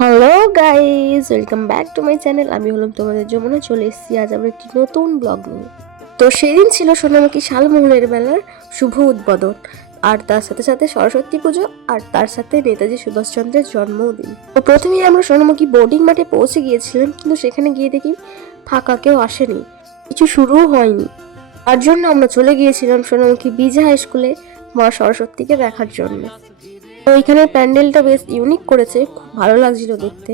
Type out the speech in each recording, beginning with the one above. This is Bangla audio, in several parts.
Hello guys, welcome back to my channel. আমি হলাম তোমাদের যমুনা। চলে এসেছি আজ আমরা একটি নতুন ব্লগ নিয়ে। তো সেদিন ছিল সোনামুখী শালমোহনের মেলার শুভ উদ্বোধন, আর তার সাথে সাথে সরস্বতী পুজো, আর তার সাথে নেতাজি সুভাষচন্দ্রের জন্মদিন। তো প্রথমেই আমরা সোনামুখী বোর্ডিং মাঠে পৌঁছে গিয়েছিলাম, কিন্তু সেখানে গিয়ে দেখি ফাঁকা, কেউ আসেনি, কিছু শুরুও হয়নি। তার জন্য আমরা চলে গিয়েছিলাম সোনামুখী বিজে হাই স্কুলে মা সরস্বতীকে দেখার জন্য। তো এখানের প্যান্ডেলটা বেশ ইউনিক করেছে, খুব ভালো লাগছিল দেখতে।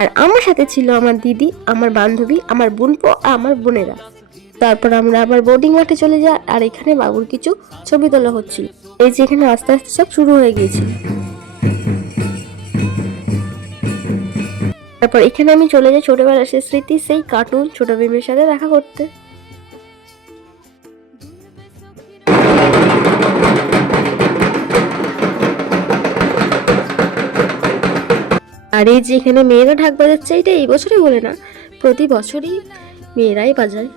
আর আমার সাথে ছিল আমার দিদি, আমার বান্ধবী, আমার বোনপো আর আমার বোনেরা। তারপর আমরা আবার বোর্ডিং মাঠে চলে যাই, আর এখানে বাবুর কিছু ছবি তোলা হচ্ছিল। এই যে এখানে আস্তে আস্তে সব শুরু হয়ে গিয়েছিল। তারপর এখানে আমি চলে যাই ছোটবেলার সে স্মৃতি, সেই কার্টুন ছোট ভীমের সাথে দেখা করতে। আর এই যে এখানে মেয়েরা ঢাক বাজাচ্ছে, এটা এই বছরে বলে না, প্রতি বছরই মেয়েরাই বাজায়।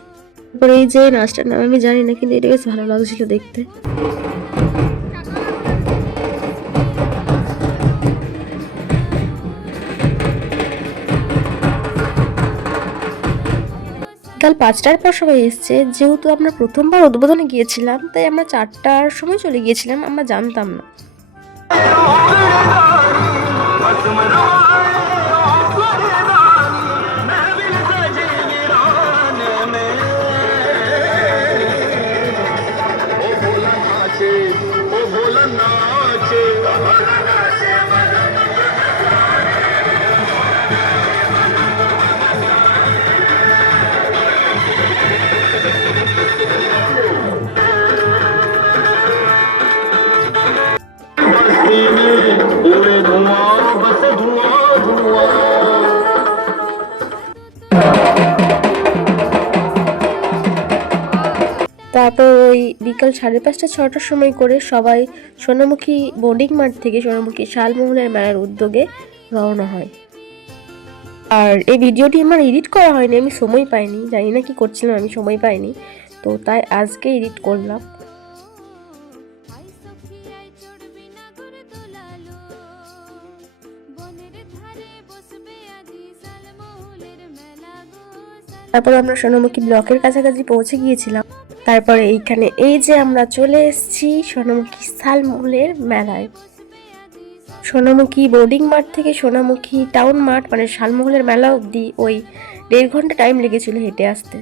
তারপরে এই যে নাচটার নাম আমি জানি না, কিন্তু এটা বেশ ভালো লাগছিল দেখতে। কাল 5টার পর সবাই এসছে, যেহেতু আমরা প্রথমবার উদ্বোধনে গিয়েছিলাম তাই আমরা 4টার সময় চলে গিয়েছিলাম, আমরা জানতাম না। তারপর ওই বিকাল 5:30-6টার সময় করে সবাই সোনামুখী বোর্ডিং মাঠ থেকে সোনামুখী শালমোহনের মেলার উদ্যোগে রওনা হয়। আর এই ভিডিওটি আমার এডিট করা হয়নি, আমি সময় পাইনি, জানি না কি করছিলাম, আমি সময় পাইনি, তো তাই আজকে এডিট করলাম। তারপর আমরা সোনামুখী ব্লকের কাছাকাছি পৌঁছে গিয়েছিলাম। তারপরে এইখানে এই যে আমরা চলে এসেছি সোনামুখী শালমোহনের মেলায়। সোনামুখী বোর্ডিং মাঠ থেকে সোনামুখী টাউন মাঠ মানে শালমোহনের মেলা অবধি ওই 1.5 ঘন্টা টাইম লেগেছিল হেঁটে আসতে।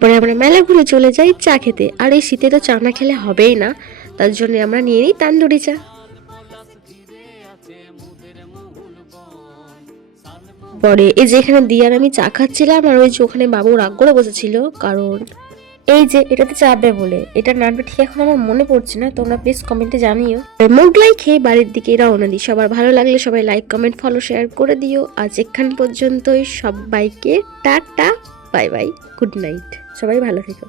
পরে আমরা মেলা ঘুরে চলে যাই চা খেতে, আর এই শীতে তো চা না খেলে হবেই না, তার জন্য আমরা নিয়ে নিই তান্দুরি চা। পরে এই যে এখানে দিয়ার আমি চা খাচ্ছিলাম, আর ওই যে ওখানে বাবু রাগ করে বসেছিল, কারণ এই যে এটাতে চাপবে বলে। এটার নামটা ঠিক এখন আমার মনে পড়ছে না, তোমরা প্লিজ কমেন্টে জানিও। মোগলাই খেয়ে বাড়ির দিকে রওনা দিই। সবার ভালো লাগলে সবাই লাইক, কমেন্ট, ফলো, শেয়ার করে দিও। আজ এখান পর্যন্তই, সবাইকে tata, bye bye, good night, সবাই ভালো থেকো।